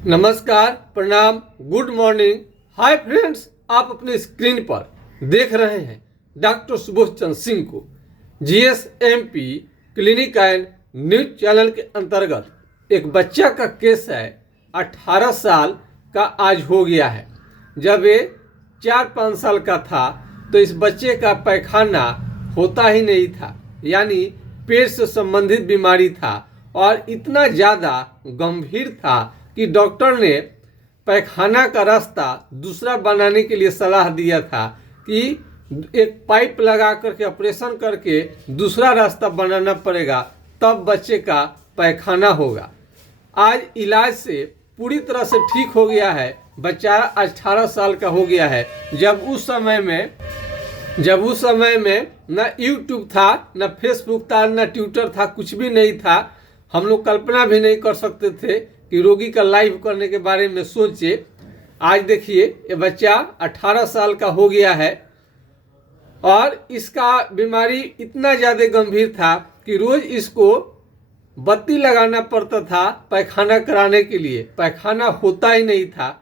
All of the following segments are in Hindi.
नमस्कार, प्रणाम, गुड मॉर्निंग, हाय फ्रेंड्स। आप अपने स्क्रीन पर देख रहे हैं डॉक्टर सुबोध चंद्र सिंह को जीएसएमपी क्लिनिक एंड न्यूज चैनल के अंतर्गत एक बच्चा का केस है। 18 साल का आज हो गया है। जब ये 4-5 साल का था तो इस बच्चे का पैखाना होता ही नहीं था, यानी पेट से संबंधित बीमारी था और इतना ज़्यादा गंभीर था कि डॉक्टर ने पैखाना का रास्ता दूसरा बनाने के लिए सलाह दिया था कि एक पाइप लगा करके ऑपरेशन करके दूसरा रास्ता बनाना पड़ेगा, तब बच्चे का पैखाना होगा। आज इलाज से पूरी तरह से ठीक हो गया है। बच्चा 18 साल का हो गया है। जब उस समय में न यूट्यूब था, न फेसबुक था, न ट्विटर था, कुछ भी नहीं था। हम लोग कल्पना भी नहीं कर सकते थे कि रोगी का लाइव करने के बारे में सोचे। आज देखिए, ये बच्चा 18 साल का हो गया है और इसका बीमारी इतना ज़्यादा गंभीर था कि रोज़ इसको बत्ती लगाना पड़ता था पैखाना कराने के लिए। पैखाना होता ही नहीं था।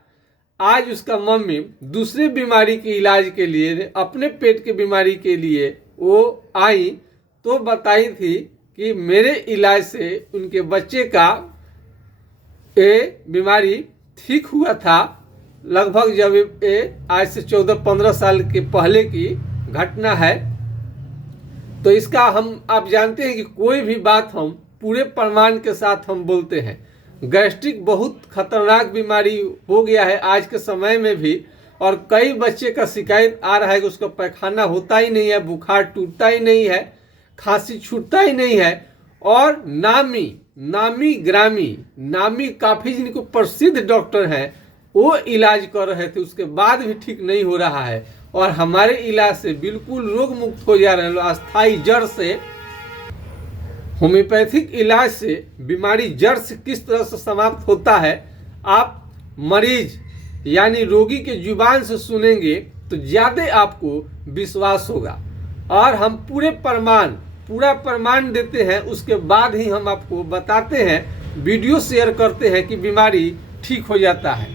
आज उसका मम्मी दूसरे बीमारी के इलाज के लिए, अपने पेट की बीमारी के लिए वो आई तो बताई थी कि मेरे इलाज से उनके बच्चे का ये बीमारी ठीक हुआ था। लगभग जब ये आज से 14-15 साल के पहले की घटना है। तो इसका आप जानते हैं कि कोई भी बात हम पूरे प्रमाण के साथ हम बोलते हैं। गैस्ट्रिक बहुत खतरनाक बीमारी हो गया है आज के समय में भी, और कई बच्चे का शिकायत आ रहा है कि उसका पैखाना होता ही नहीं है, बुखार टूटता ही नहीं है, खांसी छूटता ही नहीं है। और नामी काफ़ी जिनको प्रसिद्ध डॉक्टर हैं वो इलाज कर रहे थे, उसके बाद भी ठीक नहीं हो रहा है। और हमारे इलाज से बिल्कुल रोग मुक्त हो जा रहे हैं। अस्थाई जड़ से, होम्योपैथिक इलाज से बीमारी जड़ से किस तरह से समाप्त होता है, आप मरीज यानी रोगी के जुबान से सुनेंगे तो ज़्यादा आपको विश्वास होगा। और हम पूरा प्रमाण देते हैं, उसके बाद ही हम आपको बताते हैं, वीडियो शेयर करते हैं कि बीमारी ठीक हो जाता है।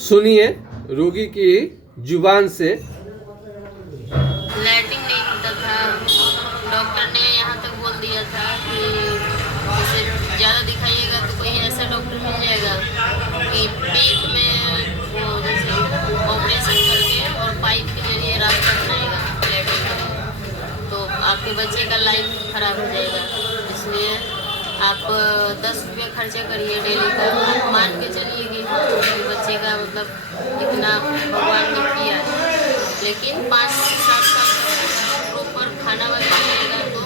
सुनिए रोगी की जुबान से। लैट्रिन नहीं होता था। डॉक्टर ने यहाँ तक बोल दिया था कि इसे ज़्यादा दिखाइएगा तो कोई ऐसा डॉक्टर मिल जाएगा कि पेट में वो जैसे ऑपरेशन करके और पाइप के जरिए रास्ता बनाएगा लैट्रिन का, तो आपके बच्चे का लाइफ खराब हो जाएगा। इसलिए आप 10 रुपया खर्चा करिए डेली का। मान के चलिए कि बच्चे का मतलब इतना भगवान ने किया है, लेकिन 5-7 साल प्रॉपर खाना वगैरह लेगा तो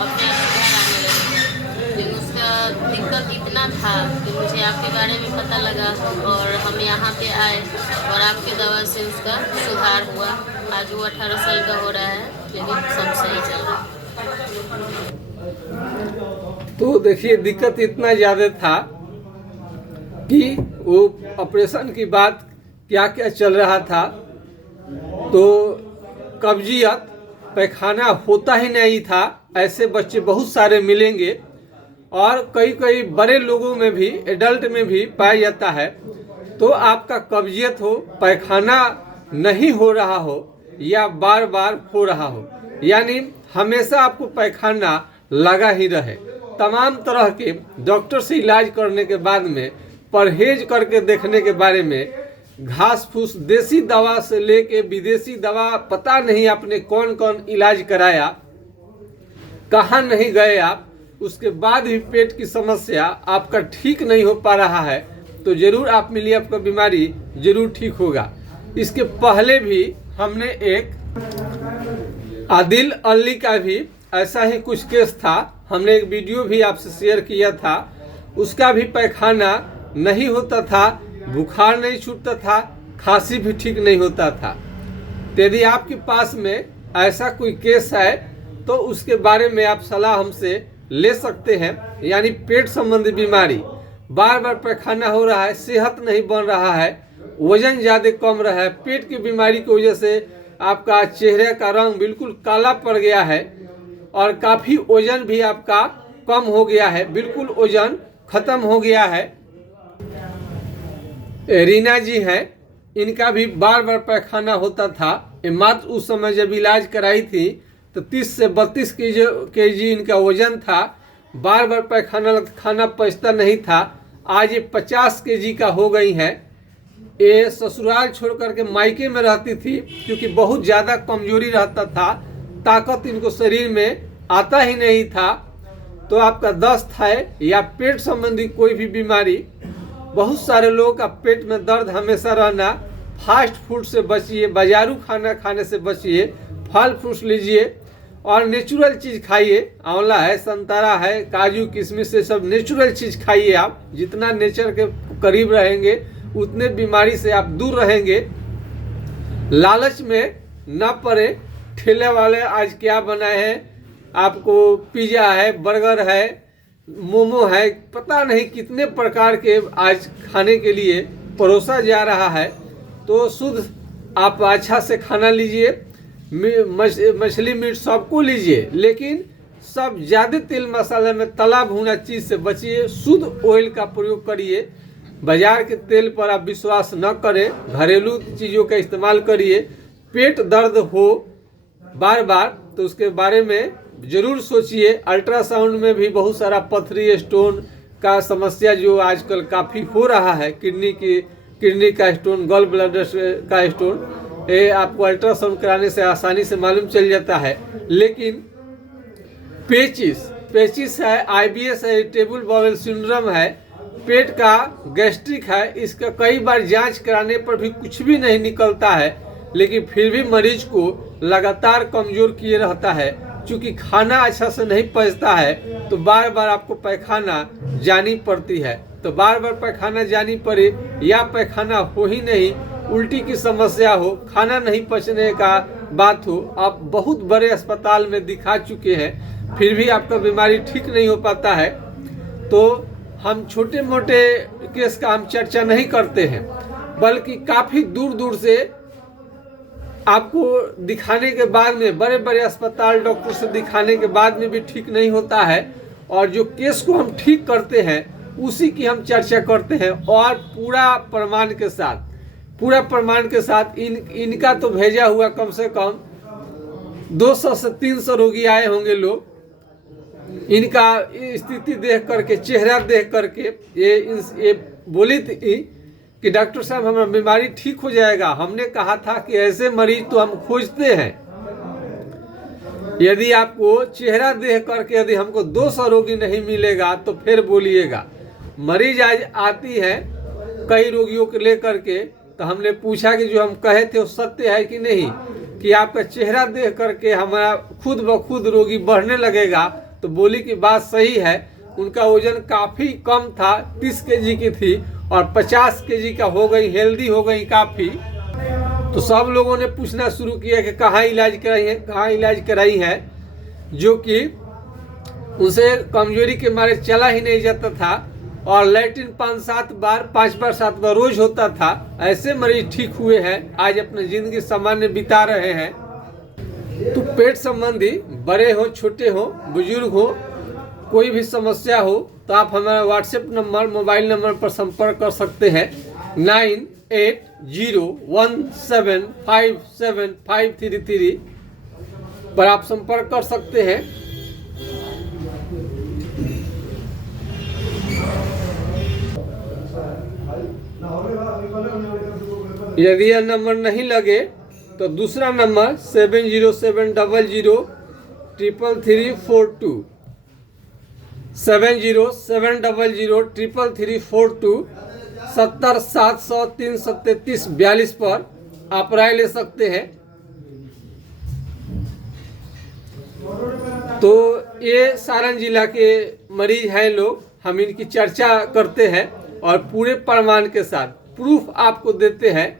अपने आप सुधार आने लगेगा। लेकिन उसका दिक्कत इतना था कि मुझे आपके बारे में पता लगा और हम यहाँ पे आए और आपके दवा से उसका सुधार हुआ। आज वो 18 साल का हो रहा है, लेकिन सब सही चल रहा है। तो देखिए, दिक्कत इतना ज़्यादा था कि वो ऑपरेशन की बात क्या क्या चल रहा था। तो कब्जियत, पैखाना होता ही नहीं था। ऐसे बच्चे बहुत सारे मिलेंगे और कई बड़े लोगों में भी, एडल्ट में भी पाया जाता है। तो आपका कब्जियत हो, पैखाना नहीं हो रहा हो या बार बार हो रहा हो, यानी हमेशा आपको पैखाना लगा ही रहे। तमाम तरह के डॉक्टर से इलाज करने के बाद में, परहेज करके देखने के बारे में, घास फूस, देसी दवा से लेके विदेशी दवा, पता नहीं आपने कौन कौन इलाज कराया, कहाँ नहीं गए आप, उसके बाद भी पेट की समस्या आपका ठीक नहीं हो पा रहा है, तो ज़रूर आप मिलिए, आपका बीमारी ज़रूर ठीक होगा। इसके पहले भी हमने एक आदिल अली का भी ऐसा ही कुछ केस था, हमने एक वीडियो भी आपसे शेयर किया था। उसका भी पैखाना नहीं होता था, बुखार नहीं छूटता था, खांसी भी ठीक नहीं होता था। तो यदि आपके पास में ऐसा कोई केस है तो उसके बारे में आप सलाह हमसे ले सकते हैं। यानी पेट संबंधी बीमारी, बार बार पैखाना हो रहा है, सेहत नहीं बन रहा है, वजन ज़्यादा कम रहा है, पेट की बीमारी की वजह से आपका चेहरे का रंग बिल्कुल काला पड़ गया है और काफ़ी वजन भी आपका कम हो गया है, बिल्कुल वजन खत्म हो गया है। रीना जी हैं, इनका भी बार बार पैखाना होता था। ये मात्र उस समय जब इलाज कराई थी तो 30 से 32 केजी इनका वजन था। बार बार पैखाना खाना पचता नहीं था। आज ये 50 केजी का हो गई हैं। ये ससुराल छोड़ करके मायके में रहती थी क्योंकि बहुत ज़्यादा कमजोरी रहता था, ताकत इनको शरीर में आता ही नहीं था। तो आपका दस्त है या पेट संबंधी कोई भी बीमारी, बहुत सारे लोगों का पेट में दर्द हमेशा रहना, फास्ट फूड से बचिए, बाजारू खाना खाने से बचिए, फल फ्रूट लीजिए और नेचुरल चीज़ खाइए। आंवला है, संतरा है, काजू किशमिश से सब नेचुरल चीज़ खाइए। आप जितना नेचर के करीब रहेंगे उतने बीमारी से आप दूर रहेंगे। लालच में न पड़े। ठेले वाले आज क्या बनाए हैं, आपको पिज़्ज़ा है, बर्गर है, मोमो है, पता नहीं कितने प्रकार के आज खाने के लिए परोसा जा रहा है। तो शुद्ध आप अच्छा से खाना लीजिए, मछली मीट सबको लीजिए, लेकिन सब ज़्यादा तेल मसाले में तला भुना चीज़ से बचिए। शुद्ध ऑयल का प्रयोग करिए। बाजार के तेल पर आप विश्वास न करें, घरेलू चीज़ों का इस्तेमाल करिए। पेट दर्द हो बार बार तो उसके बारे में ज़रूर सोचिए। अल्ट्रासाउंड में भी बहुत सारा पथरी, स्टोन का समस्या जो आजकल काफ़ी हो रहा है, किडनी का स्टोन, गॉल ब्लैडर का स्टोन, ये आपको अल्ट्रासाउंड कराने से आसानी से मालूम चल जाता है। लेकिन पेचिस है, IBS है, इरिटेबल बाउल सिंड्रोम है, पेट का गैस्ट्रिक है, इसका कई बार जांच कराने पर भी कुछ भी नहीं निकलता है, लेकिन फिर भी मरीज को लगातार कमज़ोर किए रहता है। क्योंकि खाना अच्छा से नहीं पचता है तो बार बार आपको पैखाना जानी पड़ती है। तो बार बार पैखाना जानी पड़े या पैखाना हो ही नहीं, उल्टी की समस्या हो, खाना नहीं पचने का बात हो, आप बहुत बड़े अस्पताल में दिखा चुके हैं, फिर भी आपका बीमारी ठीक नहीं हो पाता है, तो हम छोटे मोटे केस का हम चर्चा नहीं करते हैं, बल्कि काफ़ी दूर दूर से आपको दिखाने के बाद में, बड़े बड़े अस्पताल डॉक्टर से दिखाने के बाद में भी ठीक नहीं होता है, और जो केस को हम ठीक करते हैं उसी की हम चर्चा करते हैं। और पूरा प्रमाण के साथ इनका तो भेजा हुआ कम से कम 200 से 300 रोगी आए होंगे लोग। इनका स्थिति देख करके, चेहरा देख करके ये बोली थी कि डॉक्टर साहब हमारा बीमारी ठीक हो जाएगा। हमने कहा था कि ऐसे मरीज तो हम खोजते हैं। यदि आपको चेहरा देख करके यदि हमको 200 रोगी नहीं मिलेगा तो फिर बोलिएगा। मरीज आज आती है कई रोगियों को लेकर के, तो हमने पूछा कि जो हम कहे थे वो सत्य है कि नहीं, कि आपका चेहरा देख करके हमारा खुद ब खुद रोगी बढ़ने लगेगा। तो बोली कि बात सही है। उनका वजन काफ़ी कम था, 30 केजी की थी और 50 केजी का हो गई, हेल्दी हो गई काफ़ी। तो सब लोगों ने पूछना शुरू किया कि कहाँ इलाज कराई है, जो कि उसे कमजोरी के मारे चला ही नहीं जाता था और लैट्रिन 5 बार 7 बार रोज होता था। ऐसे मरीज ठीक हुए हैं, आज अपनी जिंदगी सामान्य बिता रहे हैं। तो पेट संबंधी बड़े हो, छोटे हो, बुजुर्ग हो, कोई भी समस्या हो तो आप हमारा व्हाट्सएप नंबर, मोबाइल नंबर पर संपर्क कर सकते हैं। 9801757533 पर आप संपर्क कर सकते हैं। यदि यह नंबर नहीं लगे तो दूसरा नंबर 7070003342 7070003342 70-700-337-42 पर आप राय ले सकते हैं। तो ये सारण जिला के मरीज हैं लोग, हम इनकी चर्चा करते हैं और पूरे प्रमाण के साथ प्रूफ आपको देते हैं।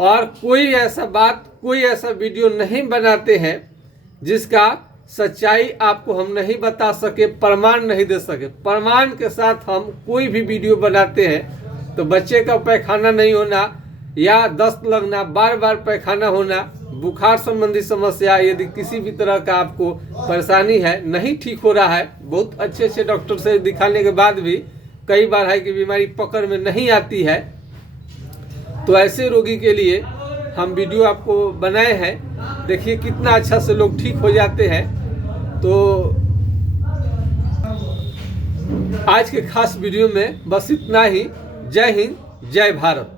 और कोई ऐसा वीडियो नहीं बनाते हैं जिसका सच्चाई आपको हम नहीं बता सके, प्रमाण नहीं दे सके। प्रमाण के साथ हम कोई भी वीडियो बनाते हैं तो बच्चे का पैखाना नहीं होना या दस्त लगना, बार बार पैखाना होना, बुखार संबंधी समस्या, यदि किसी भी तरह का आपको परेशानी है, नहीं ठीक हो रहा है, बहुत अच्छे डॉक्टर से दिखाने के बाद भी कई बार है कि बीमारी पकड़ में नहीं आती है, तो ऐसे रोगी के लिए हम वीडियो आपको बनाए हैं। देखिए कितना अच्छा से लोग ठीक हो जाते हैं। तो आज के खास वीडियो में बस इतना ही। जय हिंद, जय भारत।